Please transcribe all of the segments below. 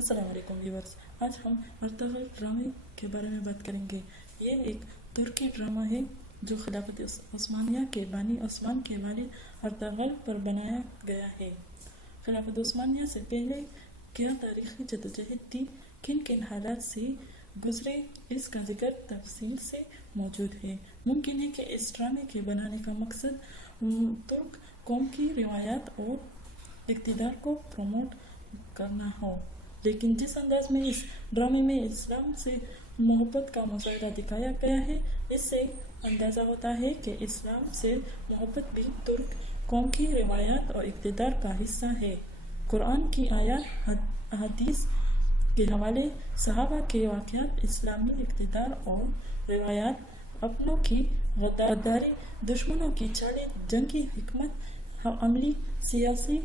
अस्सलाम वालेकुम व्यूअर्स। आज हम अर्तगल ड्रामे के बारे में बात करेंगे। ये एक तुर्की ड्रामा है जो खिलाफत उस्मानिया के बानी उस्मान के वालिद अर्तगल पर बनाया गया है। खिलाफत उस्मानिया से पहले क्या तारीखी जदोजहद थी, किन किन हालात से गुजरे, इसका जिक्र तफसील से मौजूद है। मुमकिन है कि इस ड्रामे के बनाने का मकसद तुर्क कौम की रिवायात और इक़्तिदार को प्रमोट करना हो, लेकिन जिस अंदाज में इस ड्रामे में इस्लाम से मोहब्बत का मुजाहरा दिखाया गया है, इससे अंदाज़ा होता है कि इस्लाम से मोहब्बत भी तुर्क कौम की रिवायात और इक़्तिदार का हिस्सा है। कुरान की आयत हदीस के हवाले, सहाबा के वाक़यात, इस्लामी इक़्तिदार और रिवायात, अपनों की गद्दारी, दुश्मनों की चालें, जंगी हिकमत अमली, सियासी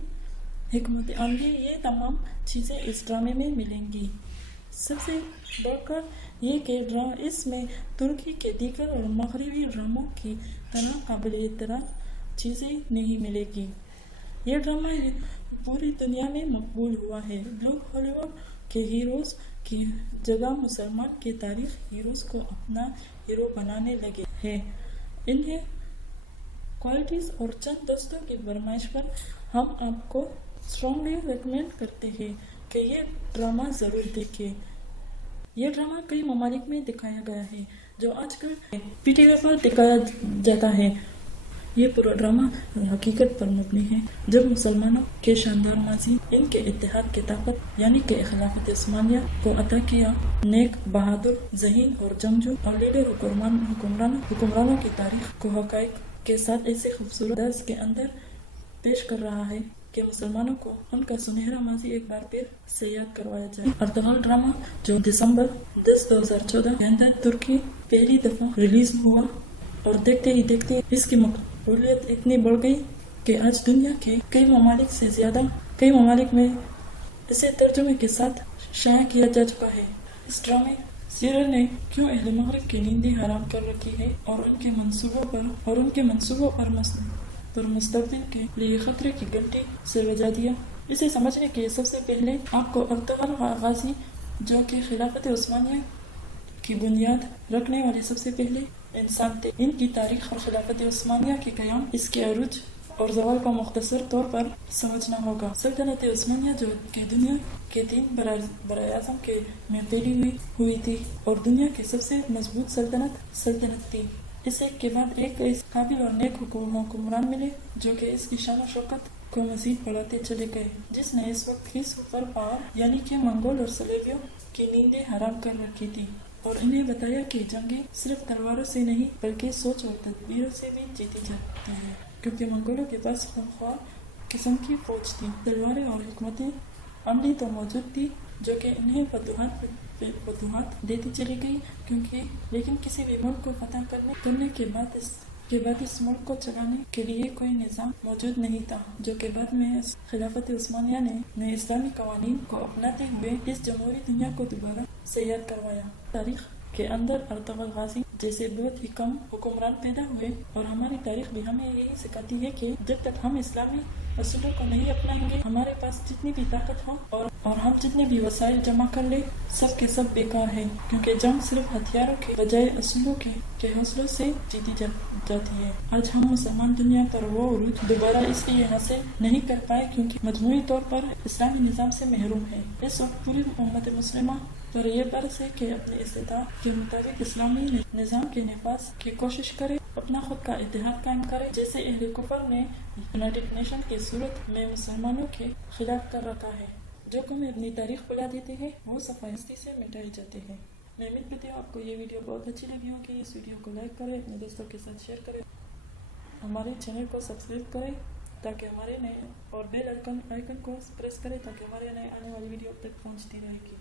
हिकमत अमली, ये तमाम चीज़ें इस ड्रामे में मिलेंगी। सबसे बढ़कर ये कि इसमें तुर्की के दीगर और मगरबी ड्रामों की तरह काबिल एतराफ़ चीज़ें नहीं मिलेगी। ये ड्रामा पूरी दुनिया में मकबूल हुआ है। लोग हॉलीवुड के हीरोज़ की जगह मुसलमान के तारीख हीरोज़ को अपना हीरो बनाने लगे हैं। इन्हें क्वालिटीज़ और चंद दोस्तों की फरमाइश पर हम आपको स्ट्रॉन्गली रिकमेंड करते हैं कि ये ड्रामा ज़रूर देखें। यह ड्रामा कई ममालिक में दिखाया गया है, जो आजकल PTV पर दिखाया जाता है। ये पूरा ड्रामा हकीकत पर मबनी है, जब मुसलमानों के शानदार माजी, इनके इत्तेहाद की ताकत यानी कि खिलाफत उस्मानिया को अता किया, नेक, बहादुर, ज़हीन और जंगजू और लीडर हुक्मरानों की तारीख को हक़ाइक़ के साथ ऐसे खूबसूरत अंदाज़ के अंदर पेश कर रहा है कि मुसलमानों को उनका सुनहरा माजी एक बार फिर से याद करवाया जाए। अर्तगल ड्रामा जो दिसंबर 10, 2014 के अंदर तुर्की पहली दफा रिलीज हुआ और देखते ही देखते इसकी मकबूलियत इतनी बढ़ गई कि आज दुनिया के कई ममालिक में इसे तर्जुमे के साथ शाया किया जा चुका है। इस ड्रामे सीरियल ने क्यों अहले मगरिब की नींदें हराम कर रखी है और उनके मंसूबों पर मुस्तकबिल के लिए खतरे की घंटी से बजा दिया। इसे समझने के सबसे पहले आपको अर्तगल गाजी, जो कि खिलाफत उस्मानिया की बुनियाद रखने वाले सबसे पहले इंसान थे, इनकी तारीख और खिलाफत उस्मानिया के क़याम, इसके अरूज और ज़वाल को मुख्तसर तौर पर समझना होगा। सल्तनत उस्मानिया जो कि दुनिया के 3 बराए-आज़म के में फैली हुई थी और दुनिया की सबसे मजबूत सल्तनत थी। इसे के बाद एक काबिल और नेक हुक्मरान मिले, जो कि इसकी शान और शौकत को मज़ीद बढ़ाते चले गए, जिसने इस वक्त की सुपर पावर यानी कि मंगोल और सलेबियों की नींदें हराम कर रखी थी और इन्हें बताया कि जंगें सिर्फ तलवारों से नहीं बल्कि सोच और तदबीरों से भी जीती जाती हैं, क्योंकि मंगोलों के पास खूंखार किस्म की फौज थी। तलवारें और हिकमतें अमली तो मौजूद थी, जो कि इन्हें फतूहात देती चली गई, लेकिन किसी भी मुल्क को फतह करने के बाद इस मुल्क को चलाने के लिए कोई निज़ाम मौजूद नहीं था, जो कि बाद में खिलाफत उस्मानिया ने इस्लामी कवानीन को अपनाते हुए इस जमहूरी दुनिया को दोबारा से याद करवाया। तारीख के अंदर अर्तगल गाजी जैसे बहुत ही कम हुक्मरान पैदा हुए और हमारी तारीख भी हमें यही सिखाती है कि जब तक हम इस्लामी असूलों को नहीं अपनाएंगे, हमारे पास जितनी भी ताकत हो और हम जितने भी वसाइल जमा कर ले, सब के सब बेकार है, क्योंकि जंग सिर्फ हथियारों के बजाय असूलों के हौसलों से जीती जाती है। आज हम मुसलमान दुनिया पर वो उरूज दोबारा इसलिए हासिल नहीं कर पाए क्योंकि मजमूई तौर पर इस्लामी निज़ाम से महरूम है। इस वक्त पूरी उम्मत मुस्लिमा पर यह फर्ज है कि अपने इस्तिताअत के मुताबिक इस्लामी निज़ाम के नफाज की कोशिश करे, अपना खुद का इत्तेहाद कायम करे, जैसे अहले कुफर ने यूनाइटेड नेशन की सूरत में मुसलमानों के खिलाफ कर रखा है। जो कौमें अपनी तारीख भुला देते हैं, वो सफाई से मिटाए जाते हैं। मैं उम्मीद करती हूँ आपको ये वीडियो बहुत अच्छी लगी होगी। इस वीडियो को लाइक करें, अपने दोस्तों के साथ शेयर करें, हमारे चैनल को सब्सक्राइब करें ताकि हमारे नए और बेल आइकन को प्रेस करें ताकि हमारे नए आने वाली वीडियो तक पहुँचती रहेगी।